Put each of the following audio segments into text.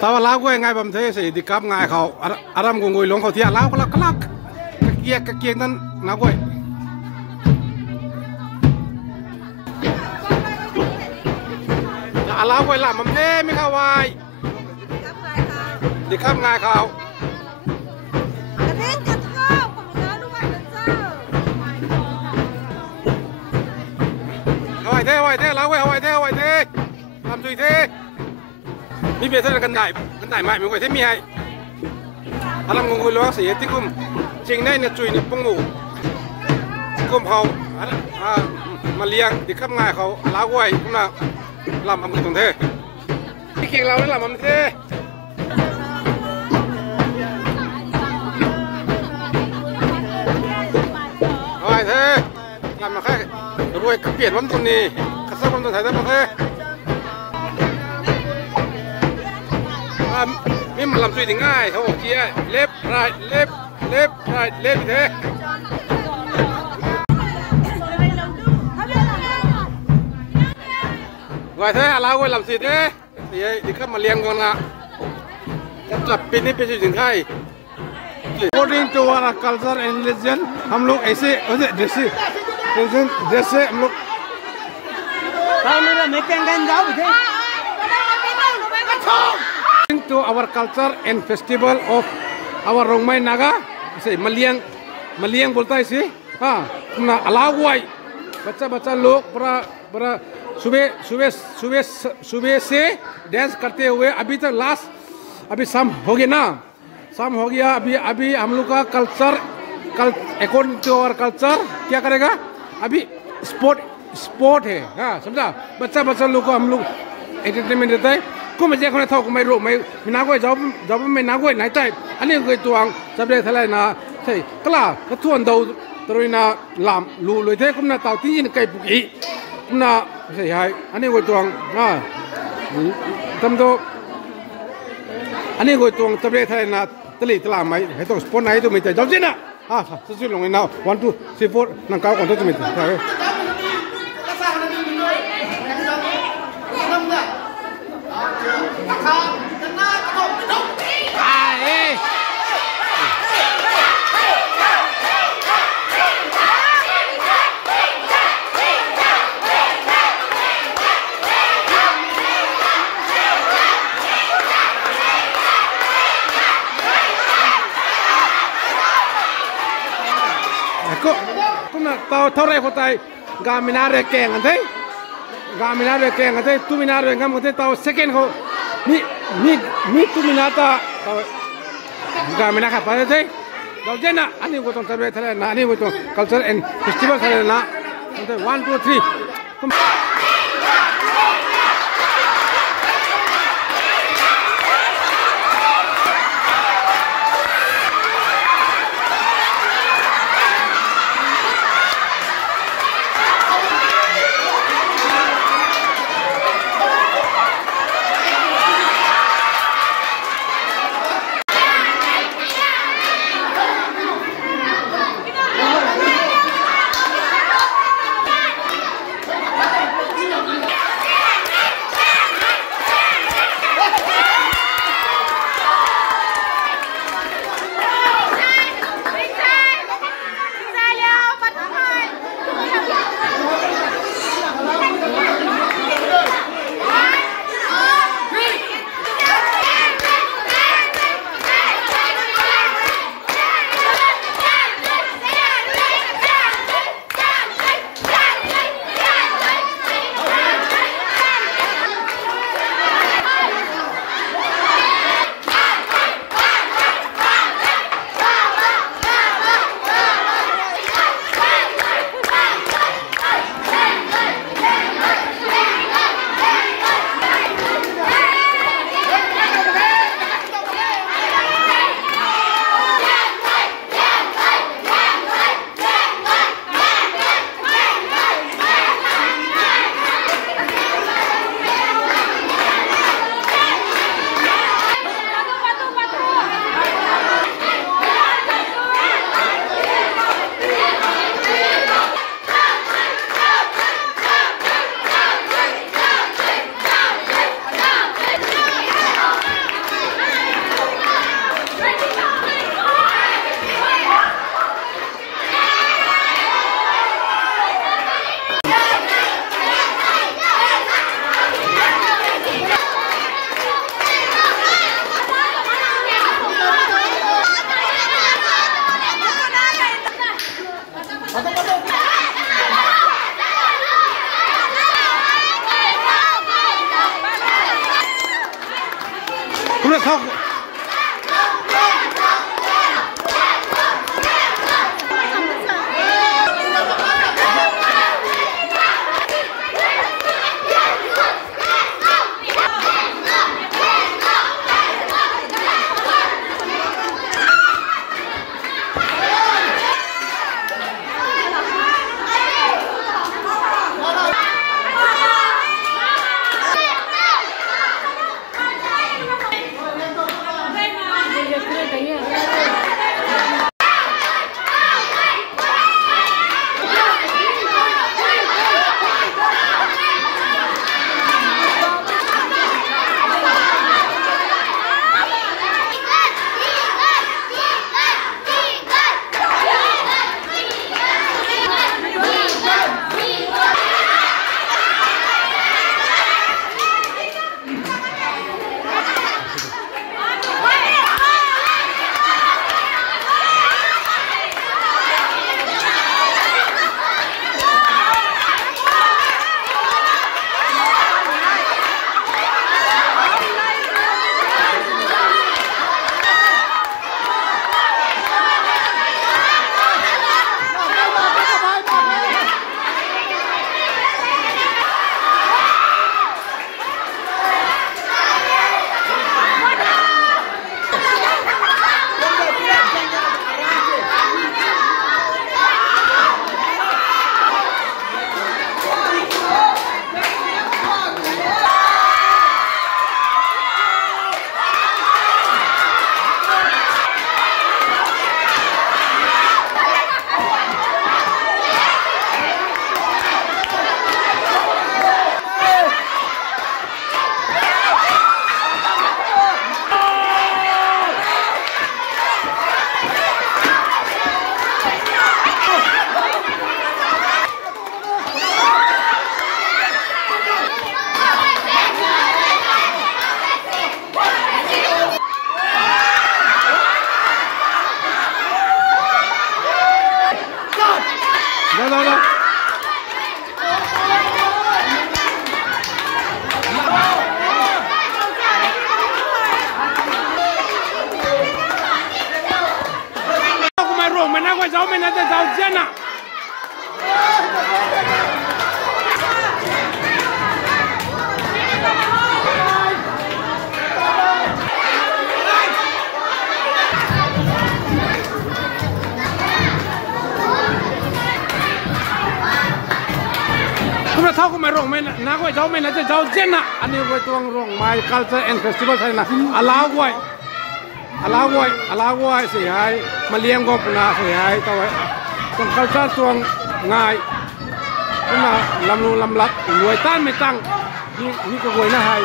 ตาว่าลาวก็ยังไงบำเทสิดิกับง่ายเขาอารมณ์งงๆหลงเขาเที่ยลาวก็ลักเกียกนั่นนะก้อยลาวก้อยละบำเทไม่เข้าวายดิกับง่ายเขาเอาไว้เท่ลาวก้อยเอาไว้เท่ทำจุยเท่มีเบียร์เท่ากันได้ไหมไม่ค่อยเท่มีให้อารมณ์งงๆหลงเสียที่กุมจริงได้เนี่ยจุยเนี่ยปงหมูกุมเขามาเลี้ยงดิกับง่ายเขาลาวก้อยกุมน่ะลำอำเภอตรงเท่ที่เก่งเราเนี่ยลำอำเภอเท่เอาไว้เท่ลำมาแค่รวยเปลี่ยนวันตุนนี้ขัดซักวันตุนไทยได้บ้างเท่นี่มันลำซุยถึงง่ายเขาบอกเชียเล็บไรเล็บเท่ไว้เท่ลาวไว้ลำซุยเท่เดี๋ยวดิครับมาเลี้ยงก่อนนะจับปีนี้ไปถึงใคร According to our culture and religion हम लोग ऐसे ड्रेस से हम लोग According to our culture and festival of our Rongmai Naga से मलियांग बोलता है इसे हाँ ना अलाव हुआ बच्चा लोग बड़ा सुबह से डांस करते हुए अभी तक लास्ट अभी शाम हो गया अभी हम लोग का culture according to our culture क्या करेगा अभी स्पोर्ट है हाँ समझा बच्चा लोग को हम लोग एंटरटेनमेंट देता है को मैं देखो ना था को मैं रो मैं नागोय जब मैं नागोय नहीं था अन्य कोई तो आंग सब ले थला नाใช่กล้าก็ทวนเดาตรุยนาลามลูเลยเท่กุมนาเต่าที่ยินไก่ปุกีกุมนาใช่ไหมอันนี้ก็ตวงทำตัวอันนี้ก็ตวงจะเรียกไทยนาตลีตลาดไหมให้ต้องสปอนไหนตัวไม่ใจเจ้าจีน่ะสุดๆลงในน่า1 2 3 4นั่งเก้าก่อนตัวไม่ใช่ก็น่ะเท่าไรคนไทยกามินาเรแกงกันเถอะตุมินาเรงกันกันเถอะเท่า second เขานี่ตุมินาตากามินาขับไปเถอะเราเจน่ะอันนี้ก็ต้องทำอะไรทะเลนะอันนี้ก็ต้อง culture and festival ทะเลนะเถอะ1 2 3 तुमने खाओ giáo mình là giáo dân ạ. Kuma thau kuma rong men na ko giáo men là giáo dân ạ. Anh đi với tuang rong mai culture and festival thay là allow quayสิให้มาเลี้ยงกบนะสิให้ตัวตรงculture tuangง่ายkumaลำนูลำลักรวยต้านไม่ตั้งนี่ก็รวยนะให้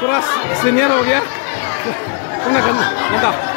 Sudah senior हो गया, तुमने करना